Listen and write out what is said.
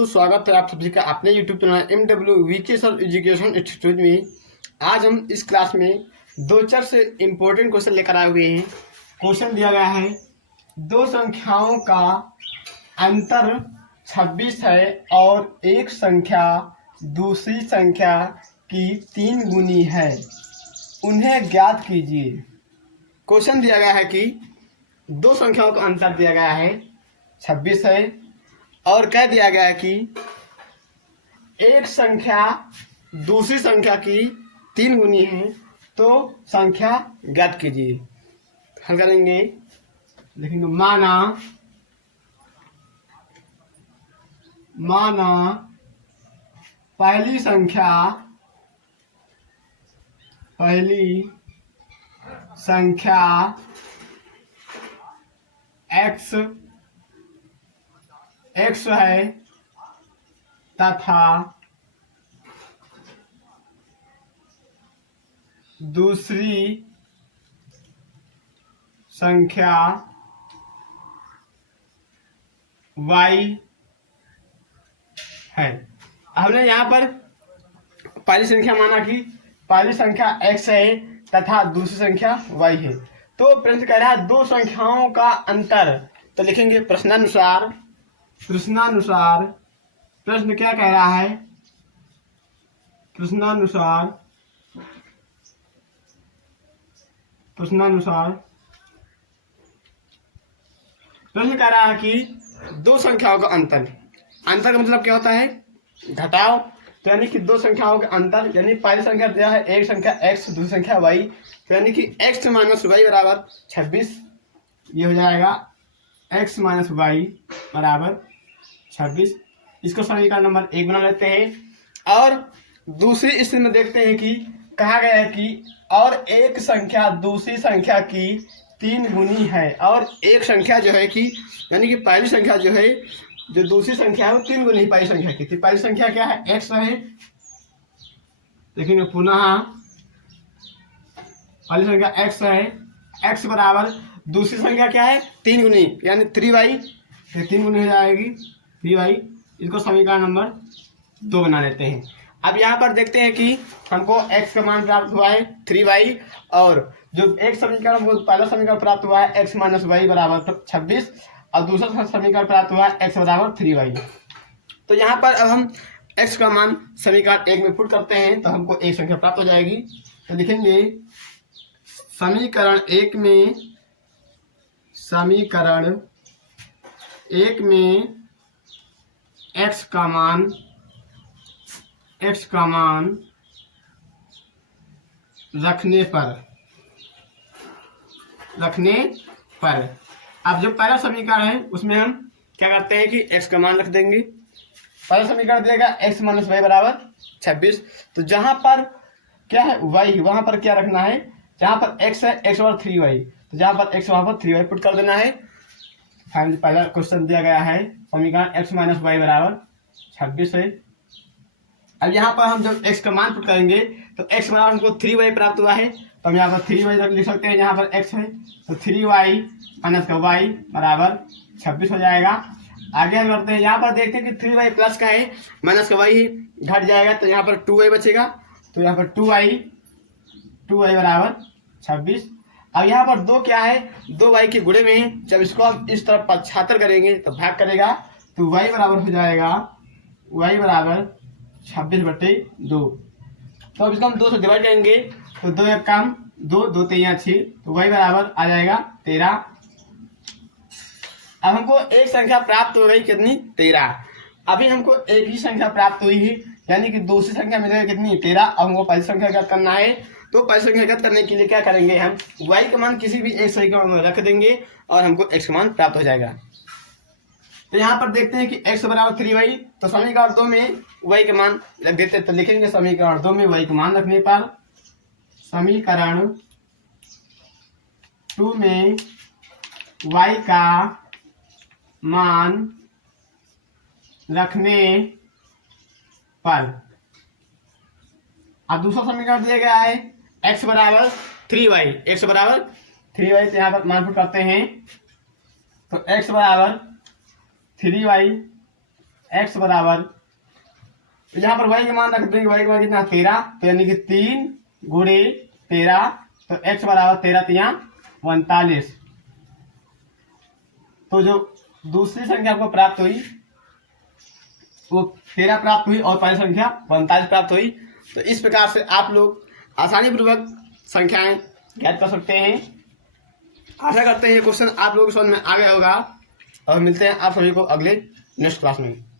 दोस्तों, स्वागत है आप सभी का अपने YouTube channel MWVK sir education institute में। आज हम इस क्लास में दो चार से इम्पोर्टेंट क्वेश्चन लेकर आए हुए हैं। क्वेश्चन दिया गया है, दो संख्याओं का अंतर 26 है और एक संख्या दूसरी संख्या की 3 गुनी है, उन्हें ज्ञात कीजिए। क्वेश्चन दिया गया है कि दो संख्याओं का अंतर दिया गया है 26 है और कह दिया गया है कि एक संख्या दूसरी संख्या की 3 गुनी है, तो संख्या ज्ञात कीजिए। हल करेंगे, लिखेंगे माना पहली संख्या x है तथा दूसरी संख्या y है। हमने यहाँ पर पहली संख्या माना कि पहली संख्या x है तथा दूसरी संख्या y है। तो प्रश्न कह रहा है दो संख्याओं का अंतर, तो लिखेंगे प्रश्नानुसार प्रश्न क्या कह रहा है, प्रश्नानुसार प्रश्न कह रहा है कि दो संख्याओं का अंतर का मतलब क्या होता है, घटाव। तो यानी कि दो संख्याओं के अंतर, यानी पहली संख्या दिया है एक संख्या x, दूसरी संख्या y, तो यानी कि x माइनस वाई बराबर 26। ये हो जाएगा x माइनस वाई बराबर 26। इसको समीकरण नंबर 1 बना लेते हैं। और दूसरी स्थिति में देखते हैं कि कहा गया है कि और एक संख्या दूसरी संख्या की 3 गुनी है, और एक संख्या जो है कि यानी कि पहली संख्या जो है, जो दूसरी संख्या है वो 3 गुनी पहली संख्या की थी। पहली संख्या क्या है, x है। देखेंगे पुनः पहली संख्या x है, x बराबर दूसरी संख्या क्या है 3 गुनी, यानी 3y, 3 गुनी हो जाएगी 3y। इसको समीकरण नंबर 2 बना लेते हैं। अब यहाँ पर देखते हैं कि हमको x का मान प्राप्त हुआ है 3y, और जो एक समीकरण वो पहला समीकरण प्राप्त हुआ है x माइनस वाई बराबर 26, और दूसरा समीकरण प्राप्त हुआ है x बराबर 3y। तो यहाँ पर अब हम x का मान समीकरण 1 में पुट करते हैं, तो हमको एक संख्या प्राप्त हो जाएगी। तो लिखेंगे समीकरण 1 में x का मान रखने पर अब जो पहला समीकरण है उसमें हम क्या करते हैं कि x का मान रख देंगे। पहला समीकरण देगा x माइनस वाई बराबर 26। तो जहां पर क्या है y, वहां पर क्या रखना है, जहां पर x है x बराबर 3y, तो जहां पर x वहां पर 3y पुट कर देना है। फाइनल पहला क्वेश्चन दिया गया है समीकरण x माइनस वाई बराबर 26 है। अब यहाँ पर हम जब x का मान पुट करेंगे तो x बराबर हमको 3y प्राप्त हुआ है, तो हम यहाँ पर 3y लिख सकते हैं। यहाँ पर x है तो 3y माइनस का y बराबर 26 हो जाएगा। आगे हम करते हैं, यहाँ पर देखते हैं कि 3y प्लस का है माइनस का y घट जाएगा, तो यहाँ पर 2y बचेगा, तो यहाँ पर 2y बराबर 26। अब यहाँ पर 2 क्या है, 2y के गुणे में है, जब इसको हम इस तरफ 75 करेंगे तो भाग करेगा, तो y बराबर हो जाएगा y बराबर 26/2। तो अब इसको हम 2 से डिवाइड करेंगे, तो 2 एक कम 2, 2 3 6, तो y बराबर आ जाएगा 13। अब हमको एक संख्या प्राप्त हो गई कितनी, 13। अभी हमको एक ही संख्या प्राप्त हुई है, यानी कि दूसरी संख्या मिलेगी कितनी, 13। अब हमको पहली संख्या ज्ञात करना है, तो पहली संख्या ज्ञात करने के लिए क्या करेंगे, हम y का मान किसी भी एक संख्या में रख देंगे और हमको x का मान प्राप्त हो जाएगा। तो यहाँ पर देखते हैं कि x बराबर 3y, तो समीकरण 2 में y का मान रख देते हैं। तो लिखेंगे समीकरण 2 में y का मान रखने पर, समीकरण 2 में y का मान रखने पर, अब दूसरा समीकरण दिया गया है x बराबर 3y, तो यहाँ पर मान पुट करते हैं, तो x बराबर 3y x बराबर, तो यहाँ पर y का मान रख देंगे, y का मान कितना 13, तो यानी कि 3 गुणे 13, तो x बराबर 13 तिया 39। तो जो दूसरी संख्या आपको प्राप्त हुई वो 13 प्राप्त हुई और पहली संख्या 39 प्राप्त हुई। तो इस प्रकार से आप लोग आसानी पूर्वक संख्याएं ज्ञात कर सकते हैं। आशा करते हैं ये क्वेश्चन आप लोगों को समझ में आ गया होगा और मिलते हैं आप सभी को अगले नेक्स्ट क्लास में।